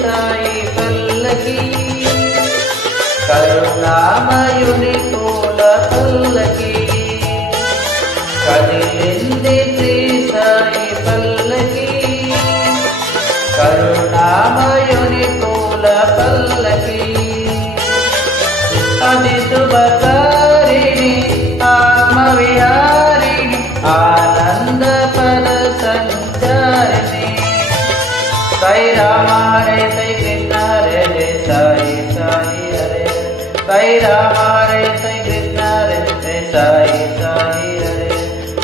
సాయి పల్లకి కరుణామయుని పూల పల్లకి కదిలింది శ్రీ సాయి పల్లకి కరుణామయుని పూల పల్లకి అది శుభకారిణి ఆత్మవిహారిణి ఆనంద పద సంచారిణి సాయి రామ హరే సాయి కృష్ణ హరే హరే సాయి సాయి హరే సాయి రామ హరే సాయి కృష్ణ హరే హరే సాయి సాయి హరే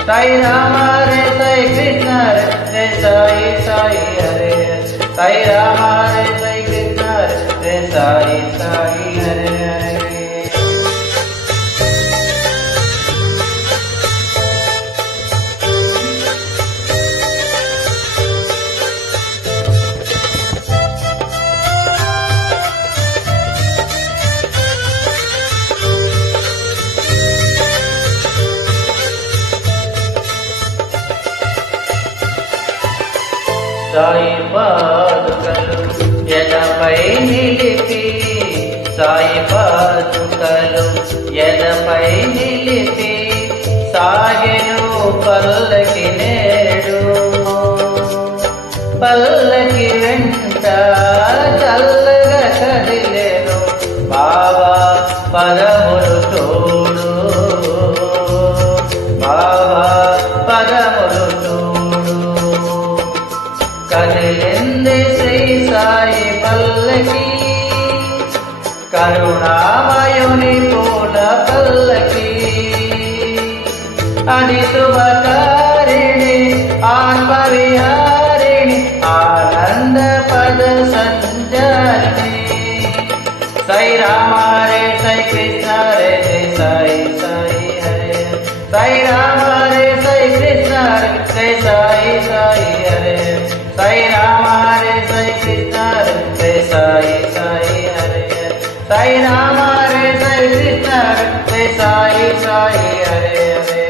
సాయి రామ హరే సాయి కృష్ణ హరే హరే సాయి సాయి హరే సాయి రామ హరే సాయి కృష్ణ హరే హరే సాయి సాయి హరే హరే. సాయి పాదుకలు ఎదపై నిలిపి సాయి పాదుకలు ఎదపై నిలిపి సాగెను పల్లకి నేడు పల్లకి వెంట చల్లగా కదిలేను బాబా పదములు తోడు బాబా పదములు తోడు కదిలింది శ్రీ సాయి పల్లకి కరుణామయుని పూల పల్లకి అది శుభకారిణి ఆత్మవిహారిణి ఆనంద పద సంచారిణి సాయి రామ హరే సాయి కృష్ణ హరే సాయి సాయి హరే సాయి రామ హరే సాయి కృష్ణ హరే సాయి సాయి హరే సాయి రామ హరే సాయి కృష్ణ హరే సాయి సాయి హరే సాయి రామ హరే సాయి కృష్ణ హరే సాయి సాయి హరే హరే.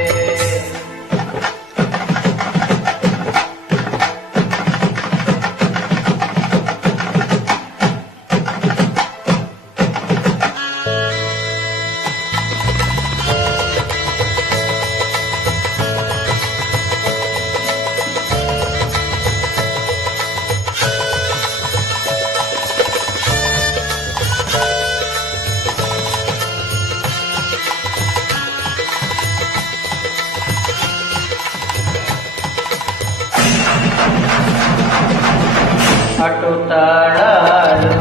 అటు తాళాలు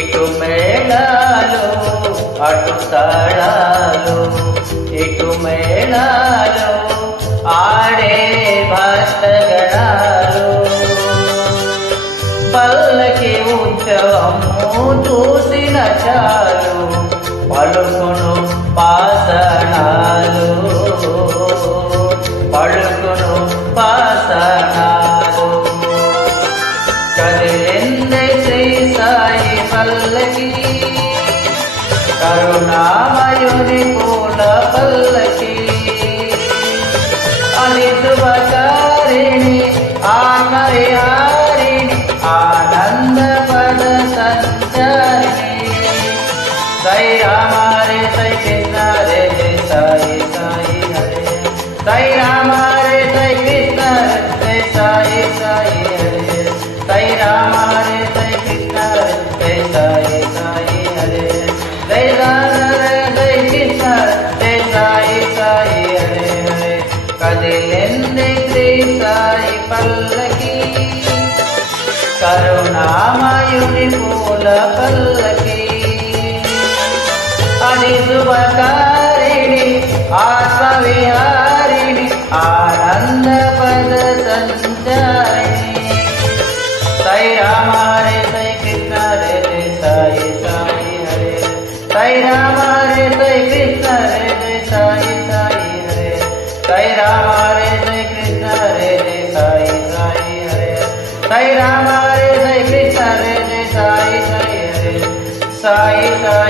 ఇటు మేళాలు అటు తాళాలు ఇటు మేళాలు ఆడే భక్తగణాలు పల్లకి ఉత్సవము చూసిన చాలు పలుకును పాసనాలు పలుకును పాసనాలు కదిలింది శ్రీ సాయి పల్లకి కరుణామయుని పూల పల్లకి అది శుభకారిణి ఆత్మవిహారిణి ఆనంద పద సంచారిణి సాయి రామ హరే సాయి కృష్ణ హరే సాయి సాయి హరే సాయి రామ హరే సాయి కృష్ణ హరే సాయి సాయి హరే సాయి రామ హరే సాయి కృష్ణ హరే సాయి సాయి హరే సాయి రామ హరే సాయి కృష్ణ హరే సాయి సాయి హరే హరే. కదిలింది శ్రీ సాయి పల్లకి కరుణామయుని పూల పల్లకి అది శుభకారిణి ఆత్మవిహారిణి ఆనంద పద సంచారిణి సాయి రామ హరే సాయి కృష్ణ హరే సాయి సాయి హరే సాయి రామ హరే సాయి కృష్ణ హరే సాయి సాయి హరే సాయి రామ హరే సాయి కృష్ణ హరే సాయి సాయి హరే సాయి రామ హరే సాయి కృష్ణ హరే సాయి సాయి హరే సాయి సాయి